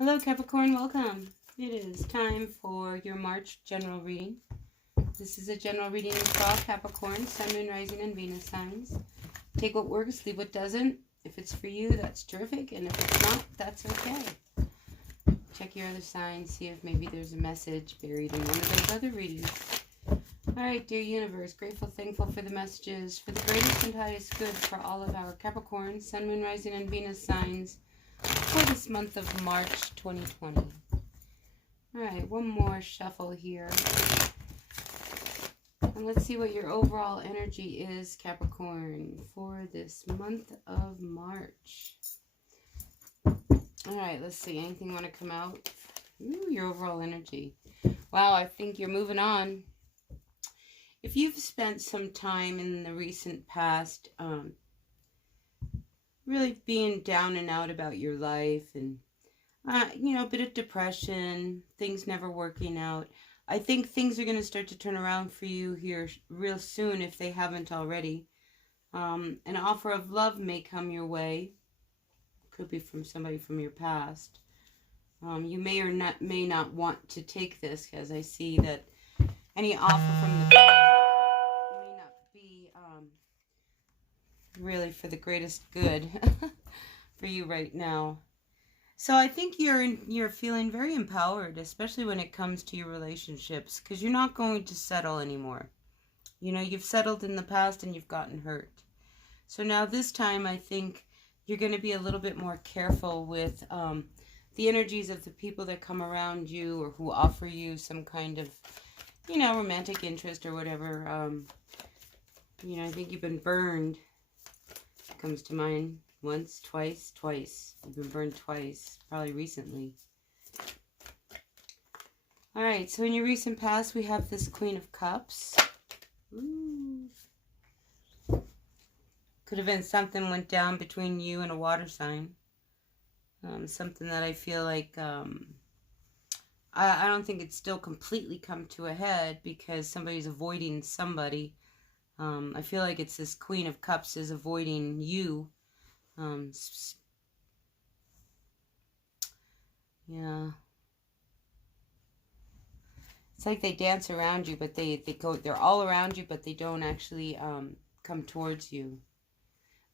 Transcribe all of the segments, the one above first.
Hello Capricorn, welcome. It is time for your March general reading. This is a general reading for all Capricorn, Sun, Moon, Rising, and Venus signs. Take what works, leave what doesn't. If it's for you, that's terrific, and if it's not, that's okay. Check your other signs, see if maybe there's a message buried in one of those other readings. Alright, dear universe, grateful, thankful for the messages, for the greatest and highest good for all of our Capricorn, Sun, Moon, Rising, and Venus signs for this month of March 2020. Alright, one more shuffle here. And let's see what your overall energy is, Capricorn, for this month of March. Alright, let's see. Anything want to come out? Ooh, your overall energy. Wow, I think you're moving on. If you've spent some time in the recent past really being down and out about your life and, you know, a bit of depression, things never working out, I think things are going to start to turn around for you here real soon if they haven't already. An offer of love may come your way. Could be from somebody from your past. You may or may not want to take this, as I see that any offer from the past may not be really for the greatest good for you right now. So I think you're feeling very empowered, especially when it comes to your relationships, because you're not going to settle anymore. You know, you've settled in the past and you've gotten hurt. So now this time I think you're going to be a little bit more careful with the energies of the people that come around you or who offer you some kind of, you know, romantic interest or whatever. You know, I think you've been burned. Comes to mind once, twice. You've been burned twice, probably recently. Alright, so in your recent past, we have this Queen of Cups. Ooh. Could have been something went down between you and a water sign. Something that I feel like, I don't think it's still completely come to a head because somebody's avoiding somebody. I feel like it's this Queen of Cups is avoiding you. Yeah. It's like they dance around you, but they're all around you, but they don't actually come towards you.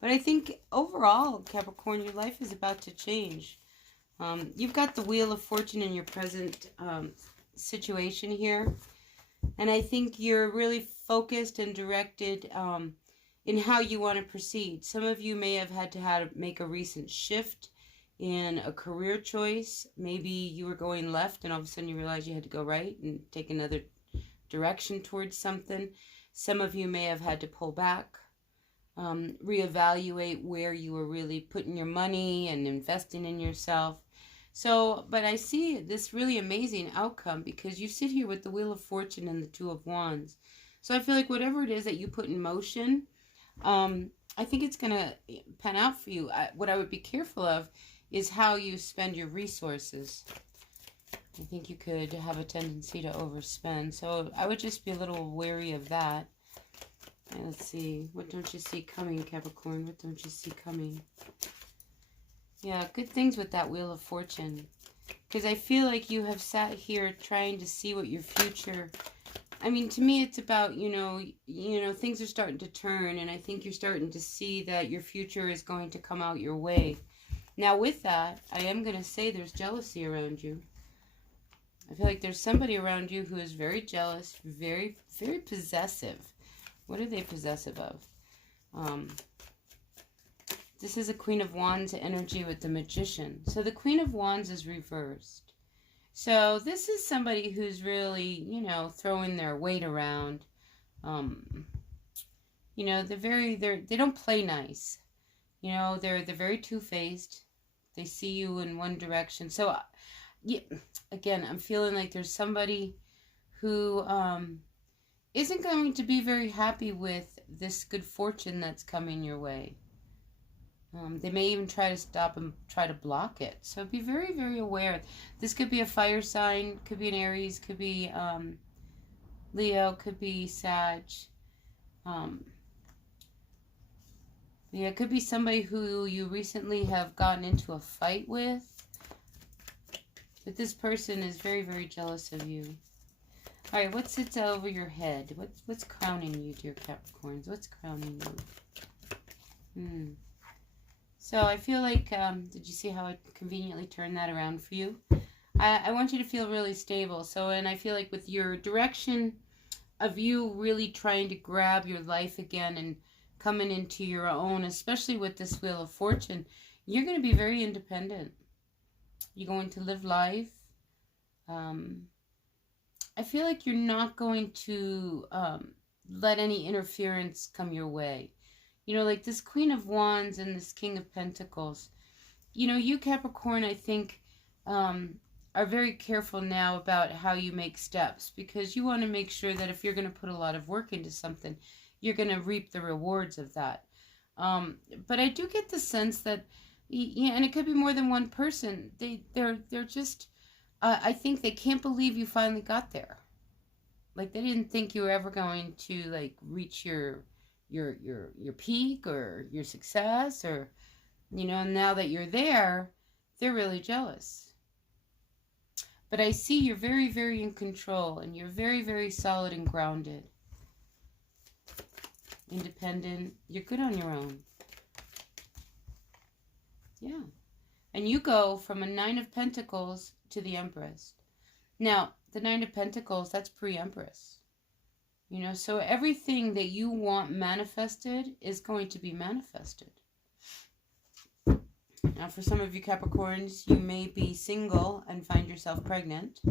But I think overall, Capricorn, your life is about to change. You've got the Wheel of Fortune in your present situation here. And I think you're really focused and directed in how you want to proceed. Some of you may have had to make a recent shift in a career choice. Maybe you were going left and all of a sudden you realized you had to go right and take another direction towards something. Some of you may have had to pull back, reevaluate where you were really putting your money and investing in yourself. So, but I see this really amazing outcome because you sit here with the Wheel of Fortune and the Two of Wands. So I feel like whatever it is that you put in motion, I think it's going to pan out for you. What I would be careful of is how you spend your resources. I think you could have a tendency to overspend. So I would just be a little wary of that. And let's see. What don't you see coming, Capricorn? What don't you see coming? Yeah, good things with that Wheel of Fortune. Because I feel like you have sat here trying to see what your future... I mean, to me, it's about, you know, things are starting to turn. And I think you're starting to see that your future is going to come out your way. Now, with that, I am going to say there's jealousy around you. I feel like there's somebody around you who is very jealous, very, very possessive. What are they possessive of? This is a Queen of Wands energy with the Magician. So the Queen of Wands is reversed. So this is somebody who's really, you know, throwing their weight around. You know, they don't play nice. You know, they're very two-faced. They see you in one direction. So, yeah, again, I'm feeling like there's somebody who isn't going to be very happy with this good fortune that's coming your way. They may even try to stop and try to block it. So be very, very aware. This could be a fire sign, could be an Aries, could be Leo, could be Sag. Yeah, it could be somebody who you recently have gotten into a fight with. But this person is very, very jealous of you. All right, what sits over your head? What's crowning you, dear Capricorns? What's crowning you? So I feel like, did you see how I conveniently turned that around for you? I want you to feel really stable. So, and I feel like with your direction of you really trying to grab your life again and coming into your own, especially with this Wheel of Fortune, you're going to be very independent. You're going to live life. I feel like you're not going to let any interference come your way. You know, like this Queen of Wands and this King of Pentacles. You know, you Capricorn, I think, are very careful now about how you make steps, because you want to make sure that if you're going to put a lot of work into something, you're going to reap the rewards of that. But I do get the sense that, yeah, and it could be more than one person. They're just, I think they can't believe you finally got there. Like they didn't think you were ever going to like reach your peak or your success, or, you know, now that you're there, they're really jealous. But I see you're very, very in control, and you're very, very solid and grounded. Independent. You're good on your own. Yeah. And you go from a Nine of Pentacles to the Empress. Now, the Nine of Pentacles, that's pre-Empress. You know, so everything that you want manifested is going to be manifested. Now, for some of you Capricorns, you may be single and find yourself pregnant.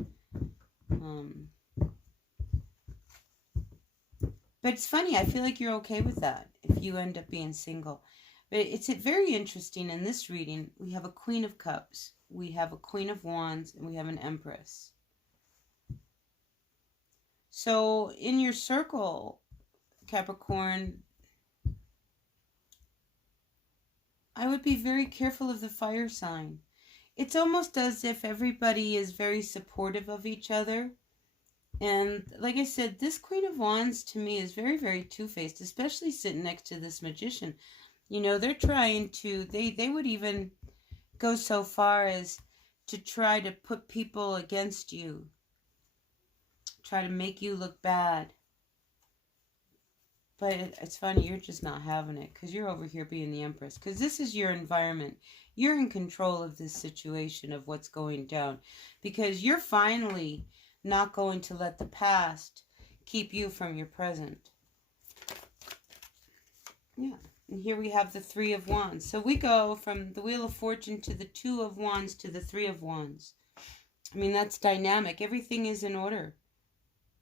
But it's funny, I feel like you're okay with that if you end up being single. But it's very interesting in this reading. We have a Queen of Cups, we have a Queen of Wands, and we have an Empress. So in your circle, Capricorn, I would be very careful of the fire sign. It's almost as if everybody is very supportive of each other. And like I said, this Queen of Wands to me is very, very two-faced, especially sitting next to this Magician. You know, they're trying to, they would even go so far as to try to put people against you. Try to make you look bad. But it's funny, you're just not having it, because you're over here being the Empress. Because this is your environment. You're in control of this situation, of what's going down. Because you're finally not going to let the past keep you from your present. Yeah. And here we have the Three of Wands. So we go from the Wheel of Fortune to the Two of Wands to the Three of Wands. I mean, that's dynamic. Everything is in order.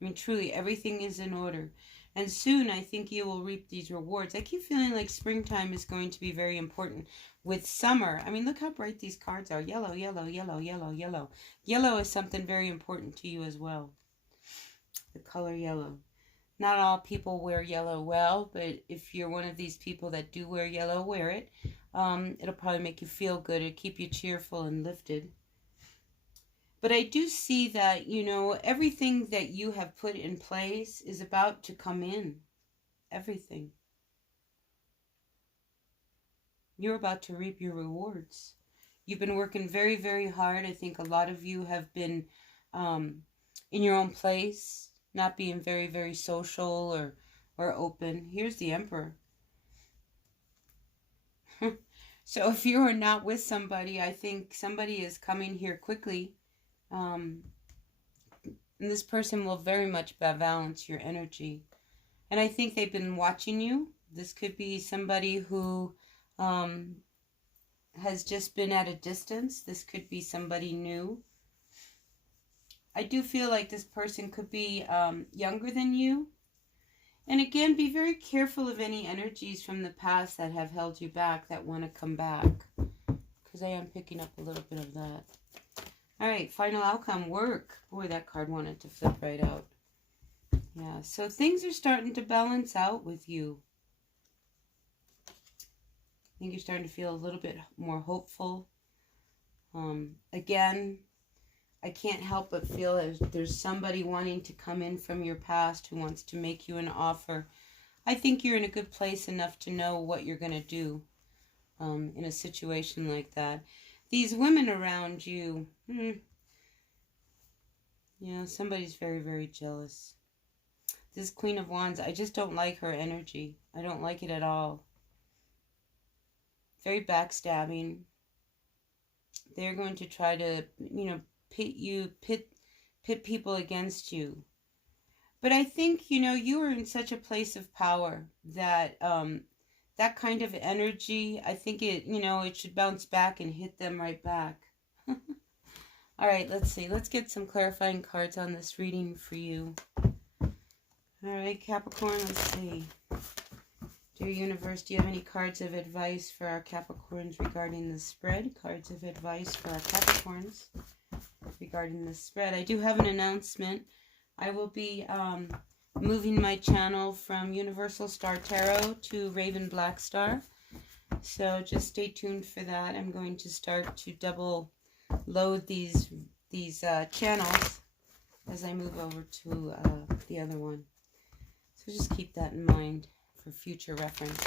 I mean, truly, everything is in order. And soon, I think you will reap these rewards. I keep feeling like springtime is going to be very important with summer. I mean, look how bright these cards are. Yellow, yellow, yellow, yellow, yellow. Yellow is something very important to you as well. The color yellow. Not all people wear yellow well, but if you're one of these people that do wear yellow, wear it. It'll probably make you feel good. It'll keep you cheerful and lifted. But I do see that, you know, everything that you have put in place is about to come in. Everything. You're about to reap your rewards. You've been working very, very hard. I think a lot of you have been in your own place, not being very, very social or open. Here's the Emperor. So if you are not with somebody, I think somebody is coming here quickly. And this person will very much balance your energy. And I think they've been watching you. This could be somebody who has just been at a distance. This could be somebody new. I do feel like this person could be younger than you. And again, be very careful of any energies from the past that have held you back, that want to come back. Because I am picking up a little bit of that. All right, final outcome, work. Boy, that card wanted to flip right out. Yeah, so things are starting to balance out with you. I think you're starting to feel a little bit more hopeful. Again, I can't help but feel as there's somebody wanting to come in from your past who wants to make you an offer. I think you're in a good place enough to know what you're going to do in a situation like that. These women around you, Yeah, somebody's very, very jealous. This Queen of Wands, I just don't like her energy. I don't like it at all. Very backstabbing. They're going to try to, pit people against you. But I think, you are in such a place of power that that kind of energy, I think it should bounce back and hit them right back. All right, let's see. Let's get some clarifying cards on this reading for you. All right, Capricorn, let's see. Dear Universe, do you have any cards of advice for our Capricorns regarding the spread? Cards of advice for our Capricorns regarding the spread. I do have an announcement. I will be moving my channel from Universal Star Tarot to Raven Black Star. So just stay tuned for that. I'm going to start to double load these channels as I move over to the other one. So just keep that in mind for future reference.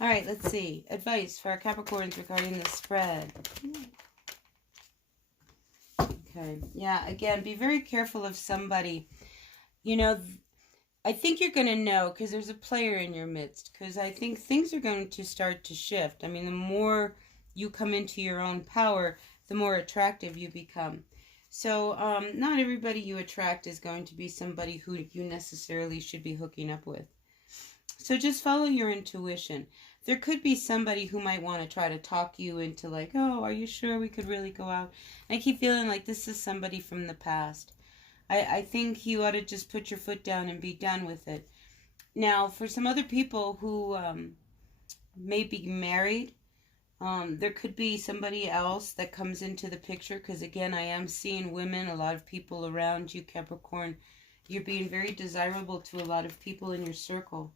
All right, let's see. Advice for our Capricorns regarding the spread. Okay, yeah, again, be very careful of somebody. I think you're going to know because there's a player in your midst, because I think things are going to start to shift. I mean, the more you come into your own power, the more attractive you become. So not everybody you attract is going to be somebody who you necessarily should be hooking up with. So just follow your intuition. There could be somebody who might want to try to talk you into like, oh, are you sure we could really go out? And I keep feeling like this is somebody from the past. I think you ought to just put your foot down and be done with it. Now, for some other people who may be married, there could be somebody else that comes into the picture, because again, I am seeing women, a lot of people around you, Capricorn. You're being very desirable to a lot of people in your circle.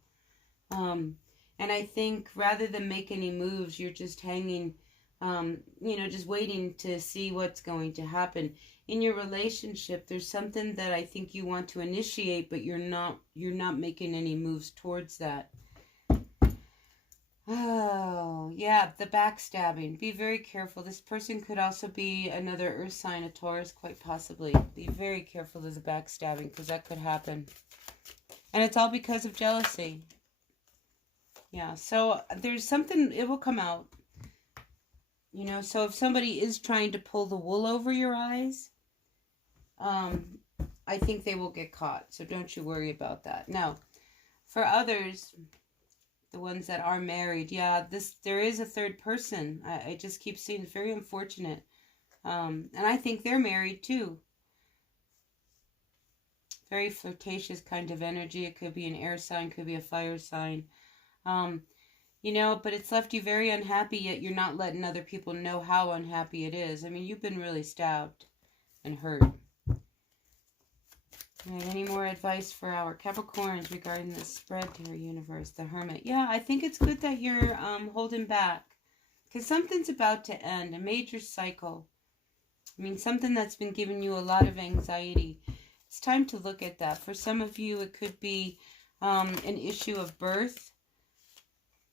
And I think rather than make any moves, you're just hanging, just waiting to see what's going to happen. In your relationship, there's something that I think you want to initiate, but you're not making any moves towards that. Oh, yeah, the backstabbing. Be very careful. This person could also be another earth sign, a Taurus, quite possibly. Be very careful of the backstabbing, because that could happen. And it's all because of jealousy. Yeah, so there's something, it will come out. So if somebody is trying to pull the wool over your eyes, I think they will get caught. So don't you worry about that. Now, for others, the ones that are married, yeah, there is a third person. I just keep seeing it's very unfortunate. And I think they're married too. Very flirtatious kind of energy. It could be an air sign, could be a fire sign. But it's left you very unhappy, yet you're not letting other people know how unhappy it is. I mean, you've been really stabbed and hurt. All right, any more advice for our Capricorns regarding the spread to your universe? The Hermit. Yeah, I think it's good that you're holding back, because something's about to end, a major cycle. I mean, something that's been giving you a lot of anxiety. It's time to look at that. For some of you, it could be an issue of birth.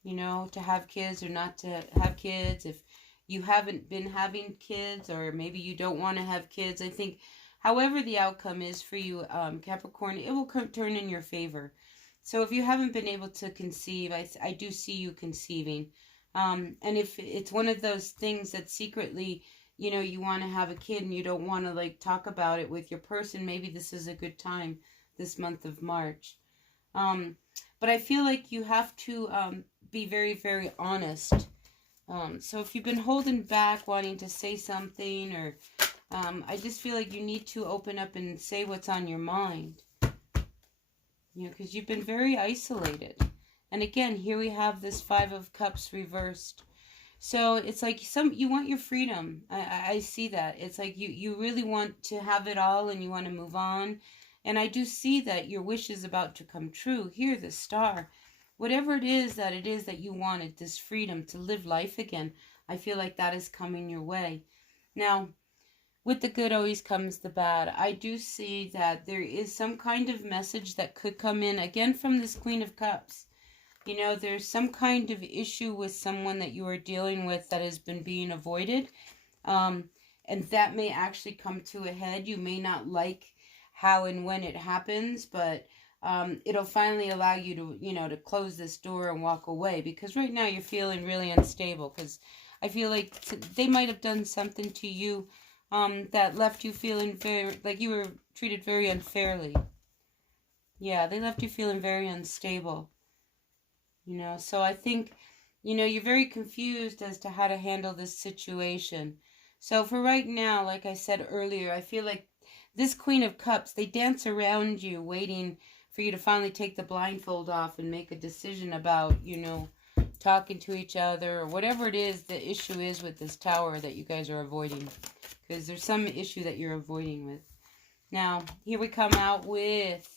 To have kids or not to have kids. If you haven't been having kids, or maybe you don't want to have kids, I think however the outcome is for you, Capricorn, it will turn in your favor. So if you haven't been able to conceive, I do see you conceiving. And if it's one of those things that secretly, you want to have a kid and you don't want to talk about it with your person, maybe this is a good time, this month of March. But I feel like you have to be very, very honest. So if you've been holding back, wanting to say something, or I just feel like you need to open up and say what's on your mind. Because you've been very isolated. And again, here we have this Five of Cups reversed. So it's like you want your freedom. I see that. It's like you really want to have it all and you want to move on. And I do see that your wish is about to come true. Here, the Star. Whatever it is that you wanted, this freedom to live life again, I feel like that is coming your way. Now, with the good always comes the bad. I do see that there is some kind of message that could come in, again, from this Queen of Cups. There's some kind of issue with someone that you are dealing with that has been being avoided. And that may actually come to a head. You may not like how and when it happens, but it'll finally allow you to, to close this door and walk away. Because right now you're feeling really unstable. Because I feel like they might have done something to you that left you feeling very, like you were treated very unfairly. Yeah, they left you feeling very unstable. So I think, you're very confused as to how to handle this situation. So for right now, like I said earlier, I feel like this Queen of Cups, they dance around you waiting for you to finally take the blindfold off and make a decision about, talking to each other or whatever it is the issue is with this Tower that you guys are avoiding. Because there's some issue that you're avoiding with. Now, here we come out with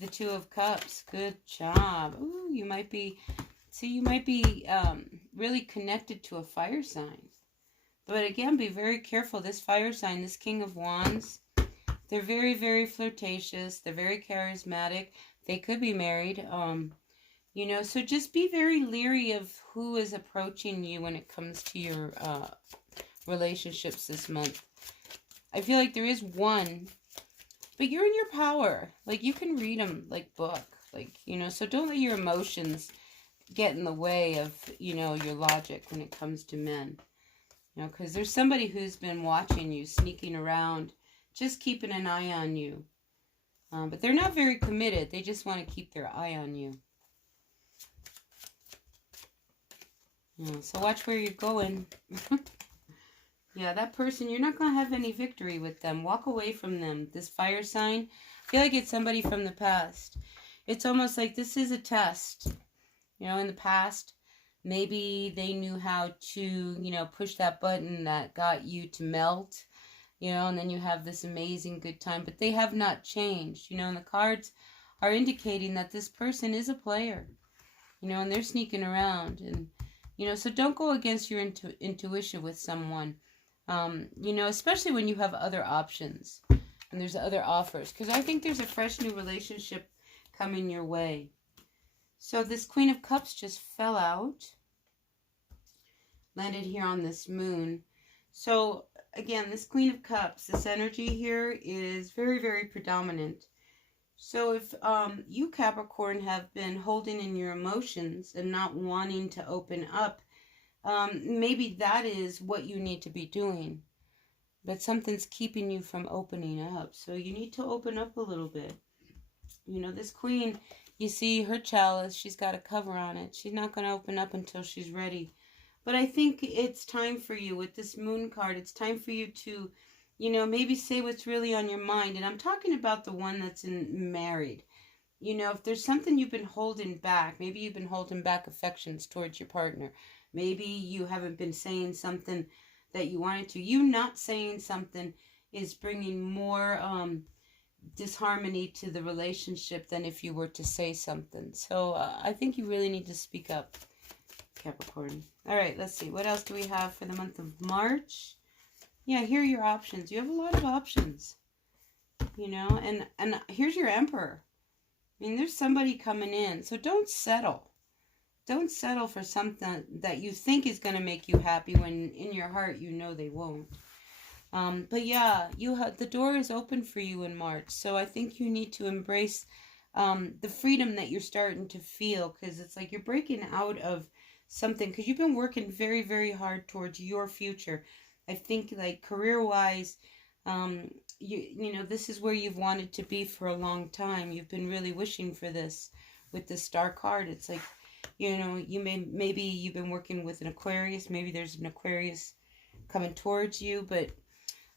the Two of Cups. Good job. Ooh, you might be really connected to a fire sign. But again, be very careful. This fire sign, this King of Wands, they're very, very flirtatious. They're very charismatic. They could be married. So just be very leery of who is approaching you when it comes to your relationships this month. I feel like there is one, but you're in your power. Like, you can read them like book. Like, so don't let your emotions get in the way of, your logic when it comes to men. Because there's somebody who's been watching you, sneaking around, just keeping an eye on you. But they're not very committed. They just want to keep their eye on you. So watch where you're going. Yeah, that person, you're not going to have any victory with them. Walk away from them. This fire sign, I feel like it's somebody from the past. It's almost like this is a test. In the past, maybe they knew how to, push that button that got you to melt, and then you have this amazing good time. But they have not changed, and the cards are indicating that this person is a player, and they're sneaking around. And, so don't go against your intuition with someone, especially when you have other options and there's other offers. Because I think there's a fresh new relationship coming your way. So this Queen of Cups just fell out. Landed here on this moon. So again, this Queen of Cups, this energy here is very, very predominant. So if you, Capricorn, have been holding in your emotions and not wanting to open up, maybe that is what you need to be doing. But something's keeping you from opening up. So you need to open up a little bit. This Queen, you see her chalice, she's got a cover on it. She's not going to open up until she's ready. But I think it's time for you with this moon card. It's time for you to, maybe say what's really on your mind. And I'm talking about the one that's married. If there's something you've been holding back, maybe you've been holding back affections towards your partner. Maybe you haven't been saying something that you wanted to. You not saying something is bringing more disharmony to the relationship than if you were to say something. So I think you really need to speak up, Capricorn. All right, let's see. What else do we have for the month of March? Yeah, here are your options. You have a lot of options, and here's your Emperor. I mean, there's somebody coming in. So don't settle. Don't settle for something that you think is going to make you happy when in your heart you know they won't. But yeah, the door is open for you in March. So I think you need to embrace the freedom that you're starting to feel, because it's like you're breaking out of something, because you've been working very, very hard towards your future. I think, like, career-wise, this is where you've wanted to be for a long time. You've been really wishing for this with the Star card. It's like, maybe you've been working with an Aquarius. Maybe there's an Aquarius coming towards you, but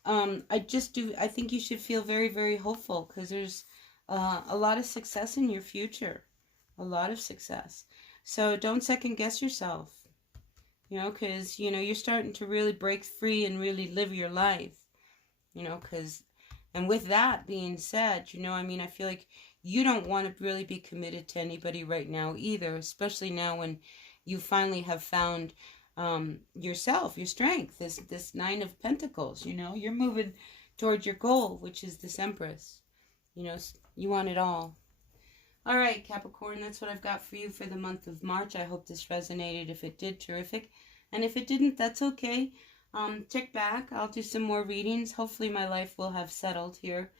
I think you should feel very, very hopeful, because there's a lot of success in your future. A lot of success. So don't second guess yourself, because, you're starting to really break free and really live your life, and with that being said, I feel like you don't want to really be committed to anybody right now either, especially now when you finally have found yourself, your strength, this Nine of Pentacles. You're moving towards your goal, which is this Empress. You want it all. All right, Capricorn, that's what I've got for you for the month of March. I hope this resonated. If it did, terrific. And if it didn't, that's okay. Check back. I'll do some more readings. Hopefully my life will have settled here.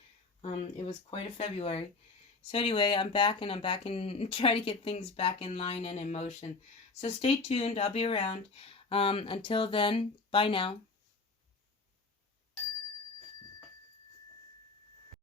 It was quite a February. So anyway, I'm back and try to get things back in line and in motion. So stay tuned. I'll be around. Until then, bye now.